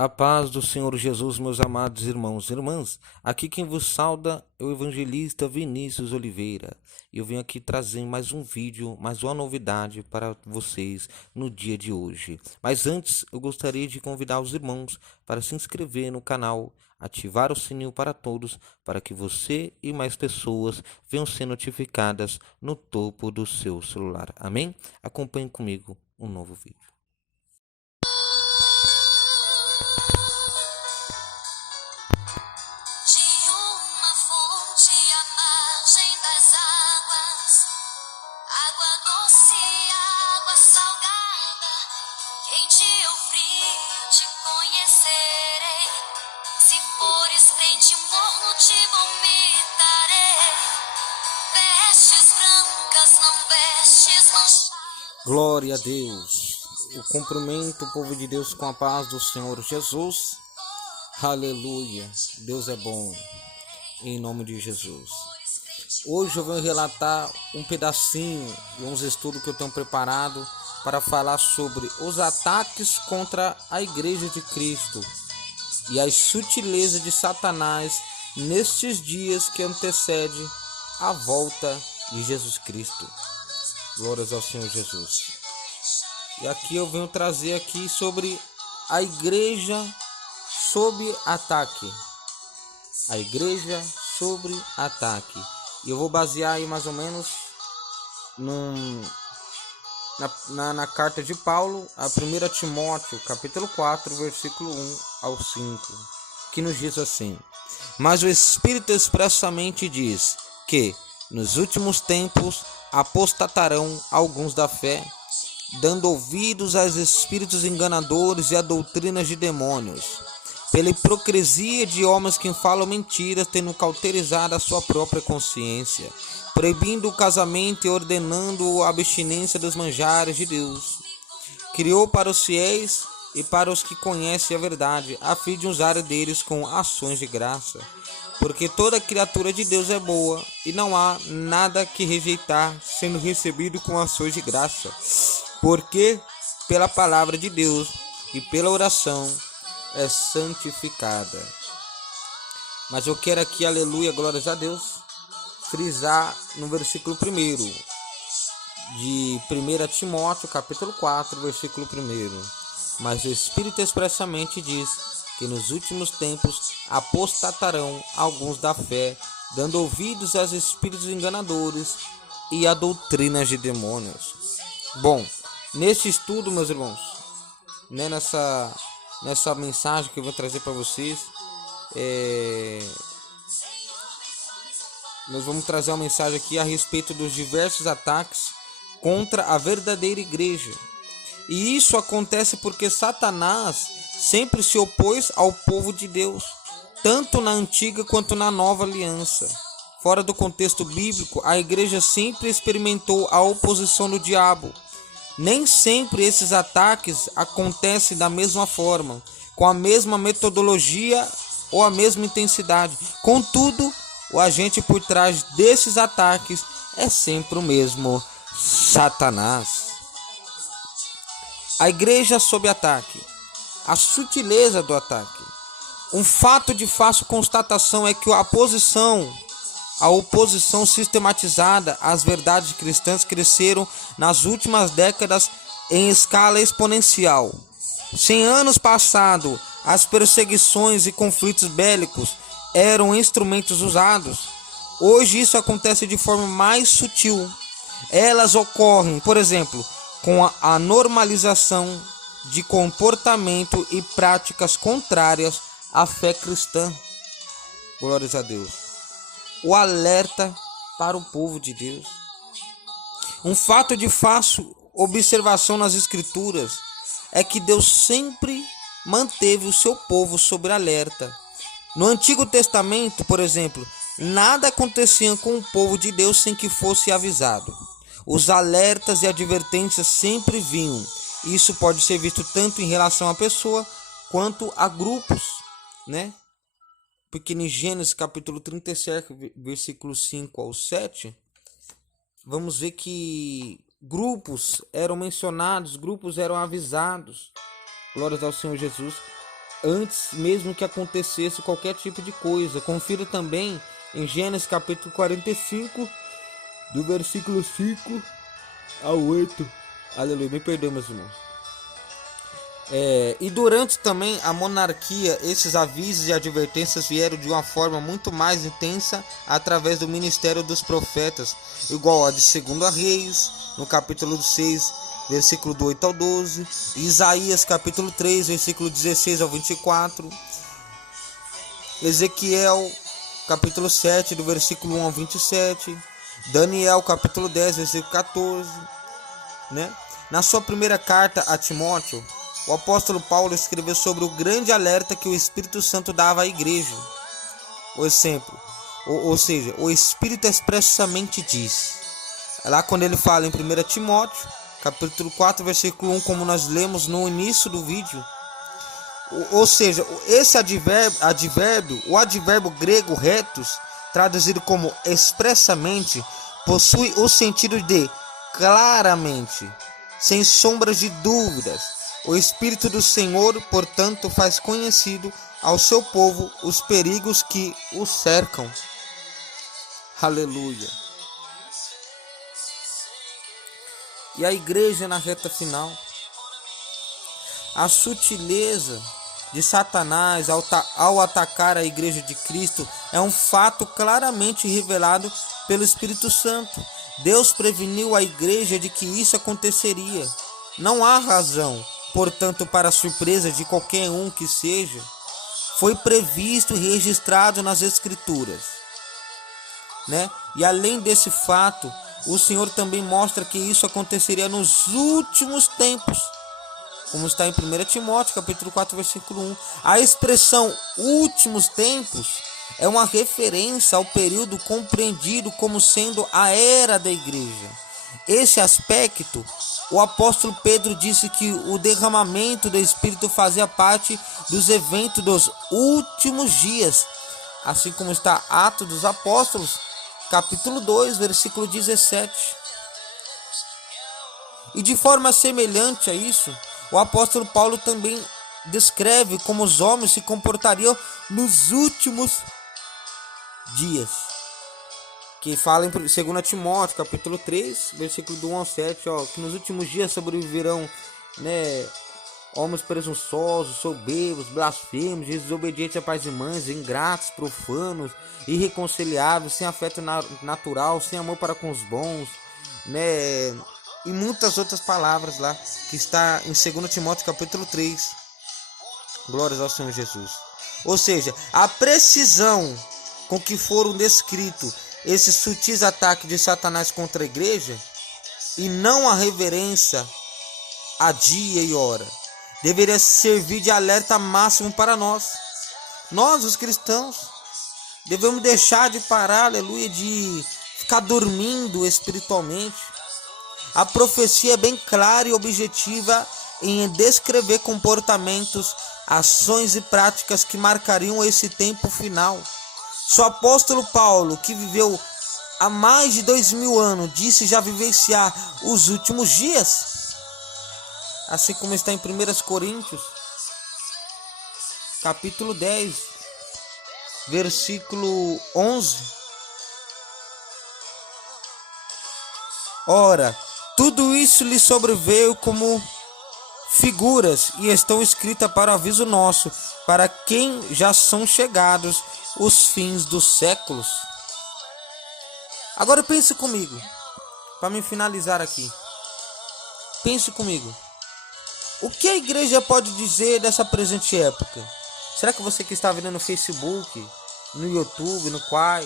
A paz do Senhor Jesus, meus amados irmãos e irmãs. Aqui quem vos sauda é o evangelista Vinícius Oliveira. Eu venho aqui trazer mais um vídeo, mais uma novidade para vocês no dia de hoje. Mas antes, eu gostaria de convidar os irmãos para se inscrever no canal, ativar o sininho para todos, para que você e mais pessoas venham ser notificadas no topo do seu celular. Amém? Acompanhe comigo um novo vídeo. Glória a Deus. Eu cumprimento o povo de Deus com a paz do Senhor Jesus. Aleluia. Deus é bom. Em nome de Jesus. Hoje eu venho relatar um pedacinho de uns estudos que eu tenho preparado para falar sobre os ataques contra a Igreja de Cristo e as sutilezas de Satanás nestes dias que antecedem a volta de Jesus Cristo. Glórias ao Senhor Jesus. E aqui eu venho trazer aqui sobre a igreja sob ataque. A igreja sobre ataque. E eu vou basear aí mais ou menos na carta de Paulo, a 1 Timóteo, capítulo 4, versículo 1 ao 5, que nos diz assim: Mas o Espírito expressamente diz que nos últimos tempos apostatarão alguns da fé, dando ouvidos aos espíritos enganadores e a doutrinas de demônios, pela hipocrisia de homens que falam mentiras, tendo cauterizado a sua própria consciência, proibindo o casamento e ordenando a abstinência dos manjares de Deus. Criou para os fiéis e para os que conhecem a verdade, a fim de usar deles com ações de graça. Porque toda criatura de Deus é boa, e não há nada que rejeitar, sendo recebido com ações de graça. Porque pela palavra de Deus e pela oração é santificada. Mas eu quero aqui, aleluia, glórias a Deus, frisar no versículo 1 de 1 Timóteo, capítulo 4, versículo 1. Mas o Espírito expressamente diz que nos últimos tempos apostatarão alguns da fé, dando ouvidos aos espíritos enganadores e a doutrinas de demônios. Bom, nesse estudo, meus irmãos, né, nessa mensagem que eu vou trazer para vocês, nós vamos trazer uma mensagem aqui a respeito dos diversos ataques contra a verdadeira igreja. E isso acontece porque Satanás sempre se opôs ao povo de Deus, tanto na antiga quanto na nova aliança. Fora do contexto bíblico, a igreja sempre experimentou a oposição do diabo. Nem sempre esses ataques acontecem da mesma forma, com a mesma metodologia ou a mesma intensidade. Contudo, o agente por trás desses ataques é sempre o mesmo Satanás. A igreja sob ataque. A sutileza do ataque. Um fato de fácil constatação é que a oposição sistematizada às verdades cristãs cresceram nas últimas décadas em escala exponencial. 100 anos passados, as perseguições e conflitos bélicos eram instrumentos usados. Hoje isso acontece de forma mais sutil. Elas ocorrem, por exemplo, com a normalização de comportamento e práticas contrárias à fé cristã. Glórias a Deus. O alerta para o povo de Deus. Um fato de fácil observação nas Escrituras é que Deus sempre manteve o seu povo sob alerta. No Antigo Testamento, por exemplo, nada acontecia com o povo de Deus sem que fosse avisado. Os alertas e advertências sempre vinham. Isso pode ser visto tanto em relação à pessoa quanto a grupos, né? Porque em Gênesis capítulo 37, versículo 5 ao 7, vamos ver que grupos eram mencionados, grupos eram avisados. Glórias ao Senhor Jesus. antes mesmo que acontecesse qualquer tipo de coisa. Confira também em Gênesis capítulo 45, do versículo 5 ao 8. Aleluia, me perdoe, meus irmãos. E durante também a monarquia, esses avisos e advertências vieram de uma forma muito mais intensa através do ministério dos profetas, igual a de 2 Reis, no capítulo 6, versículo do 8 ao 12, Isaías capítulo 3, versículo 16 ao 24, Ezequiel capítulo 7, do versículo 1 ao 27, Daniel capítulo 10, versículo 14, né? Na sua primeira carta a Timóteo, o apóstolo Paulo escreveu sobre o grande alerta que o Espírito Santo dava à igreja. Ou seja, o Espírito expressamente diz. Lá quando ele fala em 1 Timóteo, capítulo 4, versículo 1, como nós lemos no início do vídeo. Ou seja, esse advérbio, o advérbio grego retos, traduzido como expressamente, possui o sentido de claramente, sem sombras de dúvidas. O Espírito do Senhor, portanto, faz conhecido ao seu povo os perigos que o cercam. Aleluia. E a igreja na reta final. A sutileza de Satanás ao atacar a igreja de Cristo é um fato claramente revelado pelo Espírito Santo. Deus preveniu a igreja de que isso aconteceria. Não há razão, portanto, para surpresa de qualquer um que seja. Foi previsto e registrado nas Escrituras, né? E além desse fato, o Senhor também mostra que isso aconteceria nos últimos tempos, como está em 1 Timóteo, capítulo 4, versículo 1. A expressão últimos tempos é uma referência ao período compreendido como sendo a era da igreja. Esse aspecto, o apóstolo Pedro disse que o derramamento do Espírito fazia parte dos eventos dos últimos dias, assim como está Atos dos Apóstolos, capítulo 2, versículo 17. E de forma semelhante a isso, o apóstolo Paulo também descreve como os homens se comportariam nos últimos dias, que fala em 2 Timóteo, capítulo 3, versículo do 1 ao 7, que nos últimos dias sobreviverão, né, homens presunçosos, soberbos, blasfemos, desobedientes a pais e mães, ingratos, profanos, irreconciliáveis, sem afeto natural, sem amor para com os bons, né, e muitas outras palavras lá, que está em 2 Timóteo capítulo 3. Glórias ao Senhor Jesus. Ou seja, a precisão com que foram descritos esses sutis ataques de Satanás contra a igreja, e não a reverência a dia e hora, deveria servir de alerta máximo para nós. Nós, os cristãos, devemos deixar de parar, aleluia, de ficar dormindo espiritualmente. A profecia é bem clara e objetiva em descrever comportamentos, ações e práticas que marcariam esse tempo final. Se o apóstolo Paulo, que viveu há mais de 2000 anos, disse já vivenciar os últimos dias, assim como está em 1 Coríntios, capítulo 10, versículo 11. Ora, tudo isso lhe sobreveio como figuras e estão escritas para aviso nosso, para quem já são chegados os fins dos séculos. Agora pense comigo, para me finalizar aqui. Pense comigo. O que a igreja pode dizer dessa presente época? Será que você que está vendo no Facebook, no YouTube, no Quai,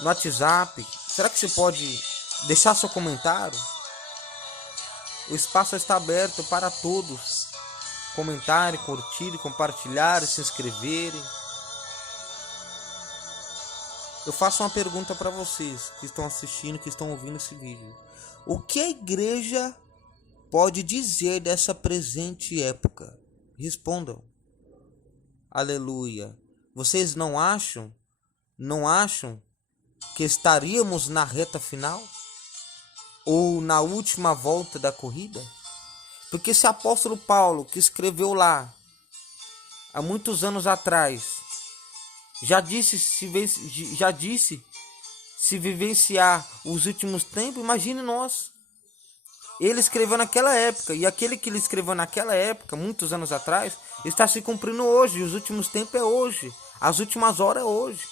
no WhatsApp, será que você pode deixar seu comentário? O espaço está aberto para todos comentarem, curtirem, compartilharem, se inscreverem. Eu faço uma pergunta para vocês que estão assistindo, que estão ouvindo esse vídeo. O que a igreja pode dizer dessa presente época? Respondam. Aleluia. Vocês não acham que estaríamos na reta final? Ou na última volta da corrida? Porque esse apóstolo Paulo, que escreveu lá há muitos anos atrás, já disse se vivenciar os últimos tempos, imagine nós. Ele escreveu naquela época, e aquele que ele escreveu naquela época, muitos anos atrás, está se cumprindo hoje. Os últimos tempos é hoje, as últimas horas é hoje.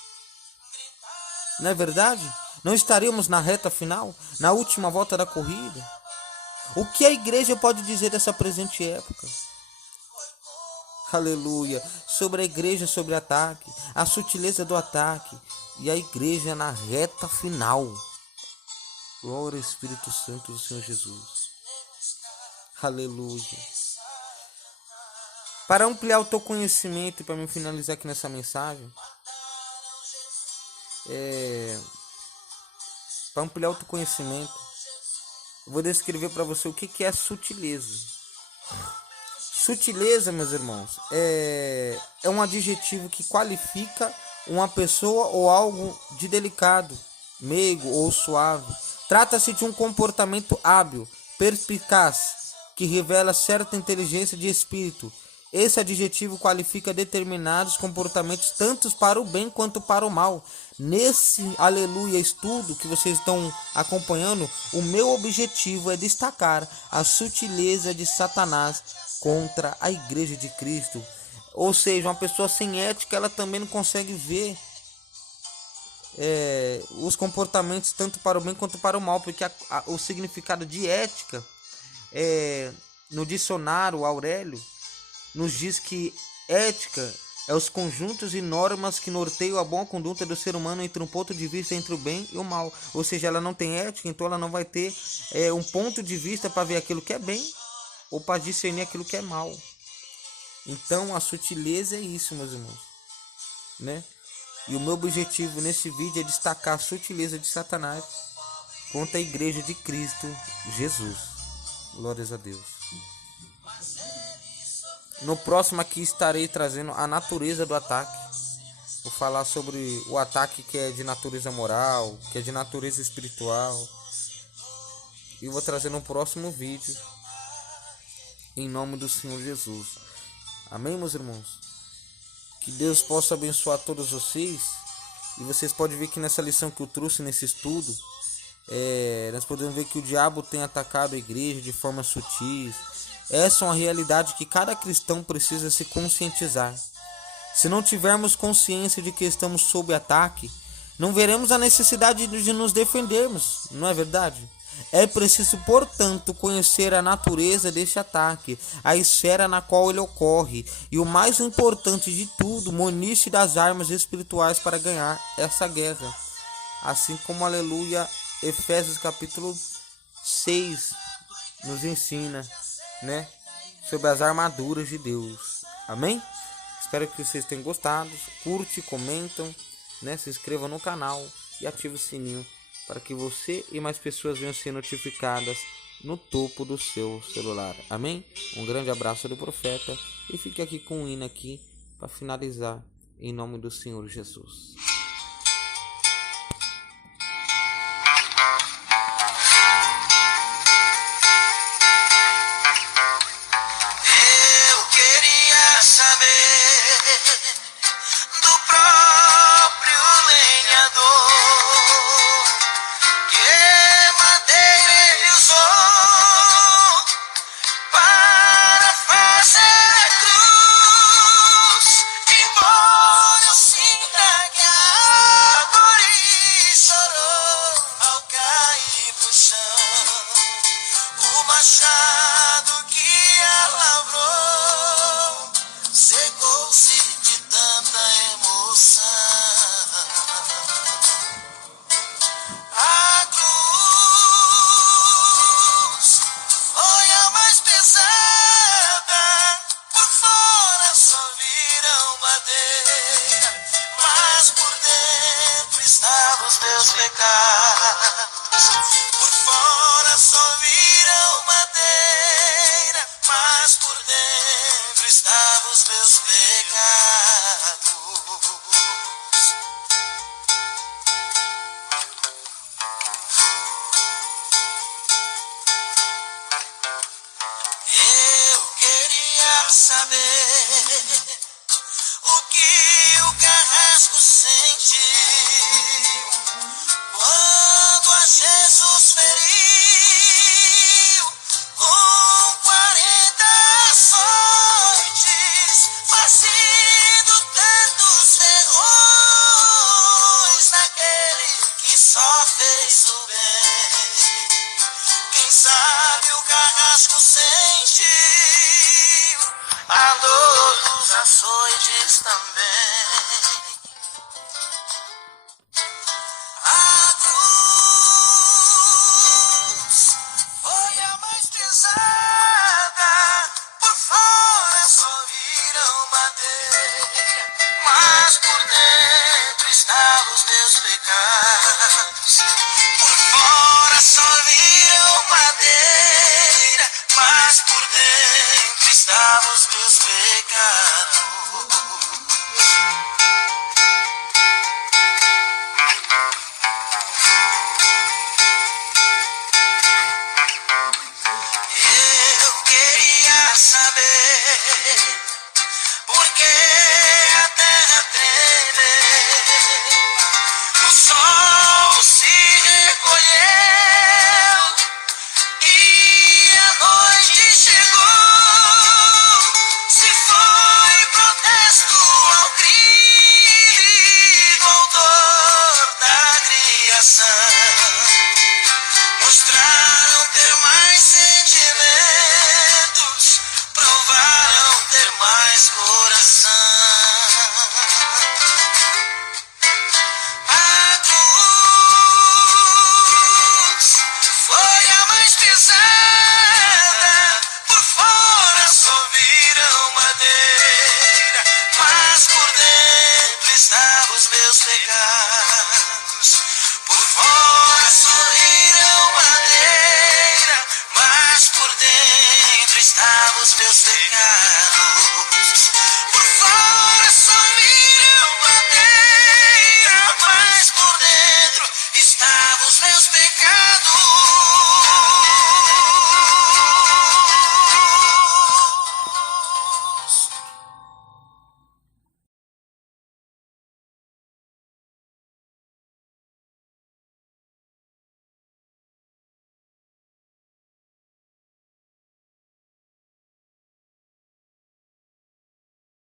Não é verdade? Não estaríamos na reta final, na última volta da corrida? O que a igreja pode dizer dessa presente época? Aleluia. Sobre a igreja, sobre ataque, a sutileza do ataque e a igreja na reta final. Glória ao Espírito Santo do Senhor Jesus. Aleluia. Para ampliar o teu conhecimento e para me finalizar aqui nessa mensagem, para ampliar o teu conhecimento, eu vou descrever para você o que é sutileza. Sutileza, meus irmãos, é um adjetivo que qualifica uma pessoa ou algo de delicado, meigo ou suave. Trata-se de um comportamento hábil, perspicaz, que revela certa inteligência de espírito. Esse adjetivo qualifica determinados comportamentos tanto para o bem quanto para o mal. Nesse, aleluia, estudo que vocês estão acompanhando, o meu objetivo é destacar a sutileza de Satanás contra a igreja de Cristo. Ou seja, uma pessoa sem ética, ela também não consegue ver os comportamentos tanto para o bem quanto para o mal, porque o significado de ética, no dicionário Aurélio, nos diz que ética é os conjuntos e normas que norteiam a boa conduta do ser humano entre um ponto de vista entre o bem e o mal. Ou seja, ela não tem ética, então ela não vai ter um ponto de vista para ver aquilo que é bem ou para discernir aquilo que é mal. Então a sutileza é isso, meus irmãos, né? E o meu objetivo nesse vídeo é destacar a sutileza de Satanás contra a igreja de Cristo Jesus. Glórias a Deus. No próximo aqui estarei trazendo a natureza do ataque. Vou falar sobre o ataque que é de natureza moral, que é de natureza espiritual. E vou trazer no próximo vídeo, em nome do Senhor Jesus. Amém, meus irmãos? Que Deus possa abençoar todos vocês. E vocês podem ver que nessa lição que eu trouxe, nesse estudo, nós podemos ver que o diabo tem atacado a igreja de forma sutis. Essa é uma realidade que cada cristão precisa se conscientizar. Se não tivermos consciência de que estamos sob ataque, não veremos a necessidade de nos defendermos, não é verdade? É preciso, portanto, conhecer a natureza deste ataque, a esfera na qual ele ocorre e, o mais importante de tudo, munir-se das armas espirituais para ganhar essa guerra. Assim como, aleluia, Efésios capítulo 6 nos ensina, né, sobre as armaduras de Deus. Amém? Espero que vocês tenham gostado. Curte, comentam, né, se inscreva no canal e ative o sininho para que você e mais pessoas venham ser notificadas no topo do seu celular. Amém? Um grande abraço do profeta e fique aqui com o hino aqui para finalizar em nome do Senhor Jesus. Eu queria saber do próprio lenhador que madeira ele usou para fazer a cruz. Embora eu sinta que a dores também. A cruz foi a mais pesada, por fora só viram madeira, mas por dentro estavam os meus pecados. Por fora só viram madeira, mas por dentro estavam os meus pecados. Eu queria saber por que a terra treme. O sol se recolheu e a noite chegou. Se foi protesto ao crime do autor da criação. Mostraram ter mais sentimentos, provaram ter mais coração. A cruz foi a mais pesada, por fora só viram madeira, mas por dentro estavam os meus pecados. Por fora só viram madeira, mas por dentro estavam os meus pecados.